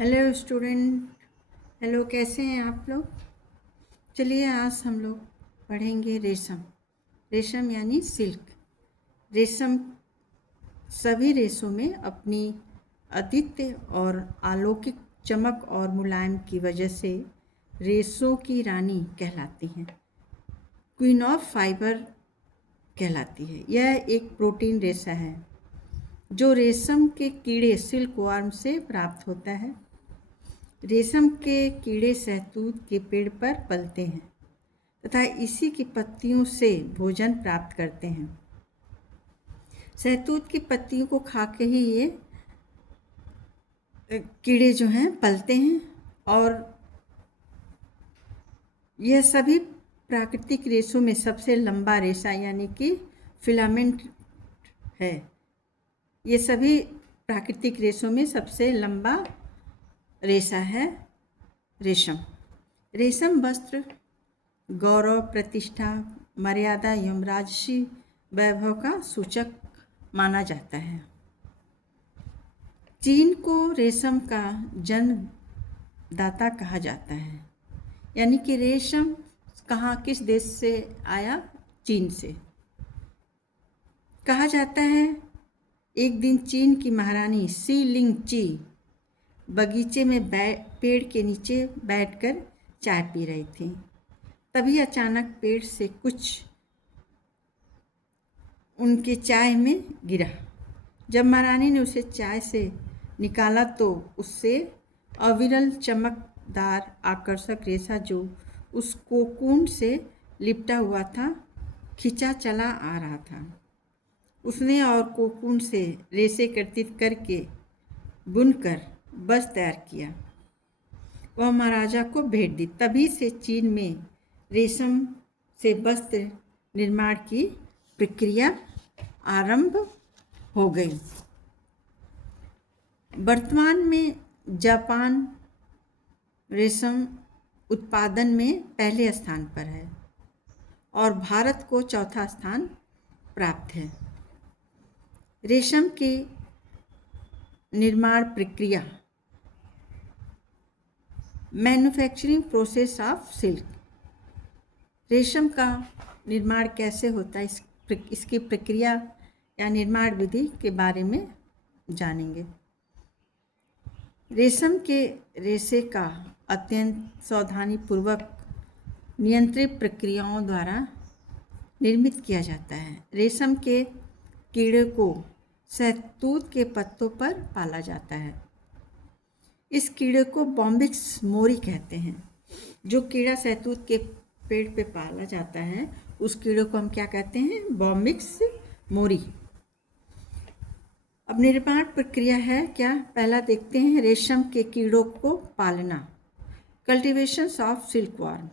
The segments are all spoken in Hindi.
Hello student. हेलो, कैसे हैं आप लोग। चलिए आज हम लोग पढ़ेंगे रेशम। रेशम यानी सिल्क। रेशम सभी रेशों में अपनी अद्वितीय और अलौकिक चमक और मुलायम की वजह से रेशों की रानी कहलाती हैं। क्वीन ऑफ फाइबर कहलाती है। यह एक प्रोटीन रेशा है जो रेशम के कीड़े सिल्क वर्म से प्राप्त होता है। रेशम के कीड़े शहतूत के पेड़ पर पलते हैं तथा इसी की पत्तियों से भोजन प्राप्त करते हैं। शहतूत की पत्तियों को खा के ही ये कीड़े जो हैं पलते हैं और यह सभी प्राकृतिक रेशों में सबसे लंबा रेशा यानी कि फिलामेंट है। ये सभी प्राकृतिक रेशों में सबसे लंबा रेशा है रेशम। रेशम वस्त्र गौरव, प्रतिष्ठा, मर्यादा एवं राजसी वैभव का सूचक माना जाता है। चीन को रेशम का जन्मदाता कहा जाता है। यानी कि रेशम कहाँ किस देश से आया? चीन से। कहा जाता है एक दिन चीन की महारानी सी लिंग ची बगीचे में पेड़ के नीचे बैठकर चाय पी रही थी। तभी अचानक पेड़ से कुछ उनके चाय में गिरा। जब महारानी ने उसे चाय से निकाला तो उससे अविरल चमकदार आकर्षक रेशा जो उस कोकून से लिपटा हुआ था खिंचा चला आ रहा था। उसने और कोकून से रेशे कर्तित करके बुनकर वस्त्र तैयार किया। वह महाराजा को भेंट दी। तभी से चीन में रेशम से वस्त्र निर्माण की प्रक्रिया आरंभ हो गई। वर्तमान में जापान रेशम उत्पादन में पहले स्थान पर है और भारत को चौथा स्थान प्राप्त है। रेशम की निर्माण प्रक्रिया मैन्युफैक्चरिंग प्रोसेस ऑफ सिल्क। रेशम का निर्माण कैसे होता है, इसकी प्रक्रिया या निर्माण विधि के बारे में जानेंगे। रेशम के रेशे का अत्यंत सावधानीपूर्वक नियंत्रित प्रक्रियाओं द्वारा निर्मित किया जाता है। रेशम के कीड़े को शहतूत के पत्तों पर पाला जाता है। इस कीड़े को बॉम्बिक्स मोरी कहते हैं। जो कीड़ा शहतूत के पेड़ पे पाला जाता है उस कीड़े को हम क्या कहते हैं? बॉम्बिक्स मोरी। अब निर्माण प्रक्रिया है क्या, पहला देखते हैं। रेशम के कीड़ों को पालना, कल्टीवेशन ऑफ सिल्क वर्म।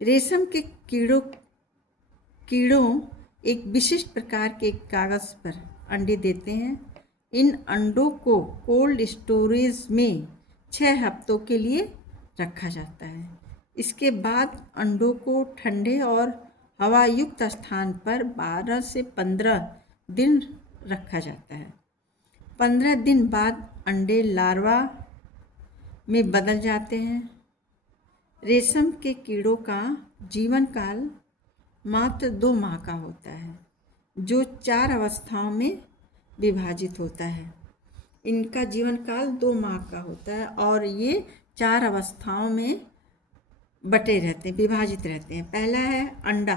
रेशम के कीड़ों एक विशिष्ट प्रकार के कागज पर अंडे देते हैं। इन अंडों को कोल्ड स्टोरेज में 6 हफ्तों के लिए रखा जाता है। इसके बाद अंडों को ठंडे और हवायुक्त स्थान पर 12 से 15 दिन रखा जाता है। 15 दिन बाद अंडे लार्वा में बदल जाते हैं। रेशम के कीड़ों का जीवन काल मात्र 2 माह का होता है, जो 4 अवस्थाओं में विभाजित होता है। इनका जीवन काल 2 माह का होता है और ये 4 अवस्थाओं में बटे रहते हैं, विभाजित रहते हैं। पहला है अंडा,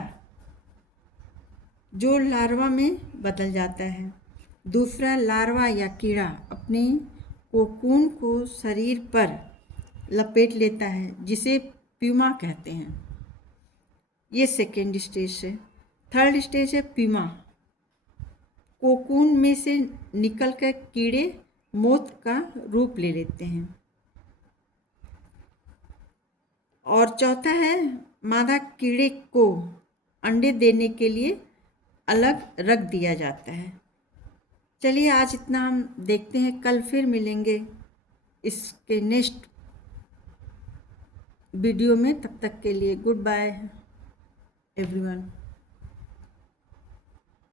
जो लार्वा में बदल जाता है। दूसरा, लार्वा या कीड़ा अपने कोकून को शरीर पर लपेट लेता है, जिसे प्यूमा कहते हैं। ये सेकेंड स्टेज है। थर्ड स्टेज है प्यूमा। कोकून में से निकलकर कीड़े मोथ का रूप ले लेते हैं। और चौथा है मादा कीड़े को अंडे देने के लिए अलग रख दिया जाता है। चलिए आज इतना हम देखते हैं, कल फिर मिलेंगे इसके नेक्स्ट वीडियो में। तब तक के लिए गुड बाय एवरीवन।